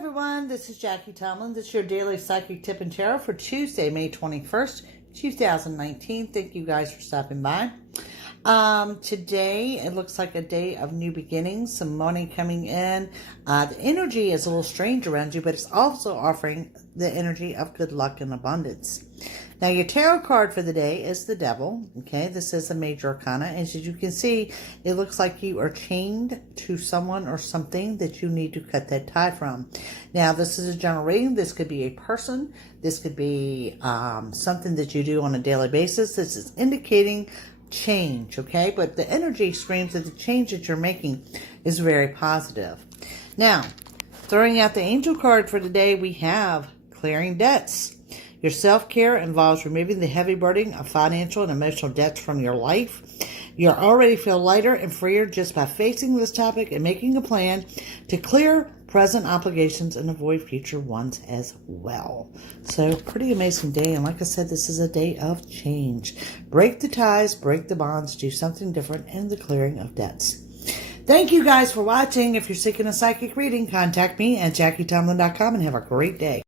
everyone, this is Jackie Tomlin. This is your daily psychic tip and tarot for Tuesday, May 21st, 2019. Thank you guys for stopping by. Today, it looks like a day of new beginnings, some money coming in. The energy is a little strange around you, but it's also offering the energy of good luck and abundance. Now, your tarot card for the day is the Devil. Okay, this is a major arcana. And as you can see, it looks like you are chained to someone or something that you need to cut that tie from. Now, this is a general reading. This could be a person. This could be something that you do on a daily basis. This is indicating change, okay? But the energy screams that the change that you're making is very positive. Now, throwing out the angel card for today, we have clearing debts. Your self-care involves removing the heavy burden of financial and emotional debts from your life. You already feel lighter and freer just by facing this topic and making a plan to clear present obligations and avoid future ones as well. So, pretty amazing day. And like I said, this is a day of change. Break the ties, break the bonds, do something different in the clearing of debts. Thank you guys for watching. If you're seeking a psychic reading, contact me at JackieTomlin.com and have a great day.